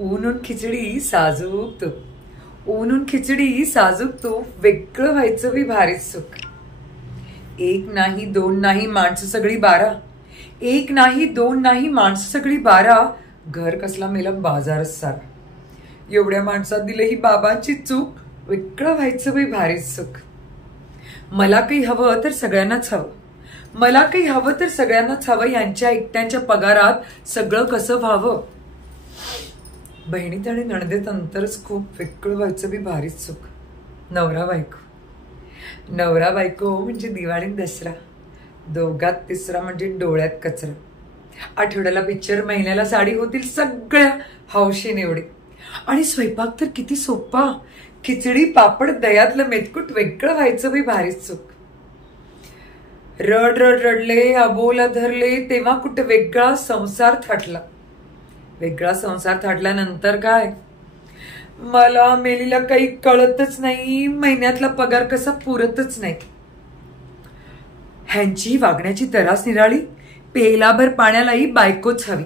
ऊन खिचडी साजूक तूप, ऊन खिचडी साजूक तूप, वेगळं व्हायचं बी भारीच सुख. एक नाही दोन नाही माणसं सगळी बारा, एक नाही दोन नाही माणसं सगळी बारा, घर कसला मेला बाजारच सारा. एवढ्या माणसात दिले ही बाबांची चूक, वेगळं व्हायचं बी भारीच सुख. मला काही हवं तर सगळ्यांनाच हवं, मला काही हवं तर सगळ्यांनाच हवं, यांच्या एकट्यांच्या पगारात सगळं कसं व्हावं. बहिणीत आणि नणदेत अंतरच खूप, वेगळं व्हायचं बी भारीच सुख. नवरा बायको, नवरा बायको म्हणजे दिवाळी दसरा, दोघात तिसरा म्हणजे डोळ्यात कचरा. आठवड्याला पिक्चर, महिन्याला साडी, होतील सगळ्या हौशी निवडी. आणि स्वयंपाक तर किती सोपा, खिचडी पापड दयातलं मेतकूट, वेगळं व्हायचं बी भारीच सुख. रड रड रडले अबोला धरले तेव्हा कुठे वेगळा संसार थाटला. वेगळा संसार थाटल्यानंतर काय, मला मेलीला काही कळतच नाही, महिन्यातला पगार कसा पुरतच नाही. ह्यांची वागण्याची तरास निराळी, पेलाभर पाण्यालाही बायकोच हवी.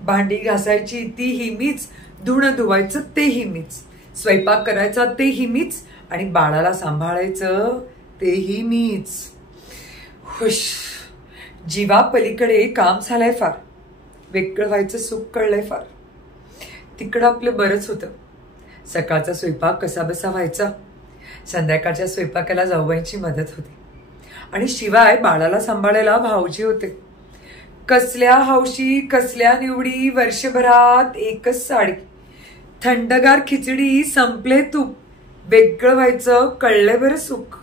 भांडी घासायची तीही मीच, धुणं धुवायचं तेही मीच, स्वयंपाक करायचा तेही मीच, आणि बाळाला सांभाळायचं तेही मीच. हुश, जीवा पलीकडे काम झालंय फार, वेगळं व्हायचं सुख कळलंय फार. तिकडं आपलं बरंच होतं, सकाळचा स्वयंपाक कसा बसा व्हायचा, संध्याकाळच्या स्वयंपाकाला जाऊबाईंची मदत होती, आणि शिवाय बाळाला सांभाळायला भाऊजी होते. कसल्या हौशी कसल्या निवडी, वर्षभरात एकच साडी, थंडगार खिचडी संपले तूप, वेगळं व्हायचं कळलंय बरं सुख.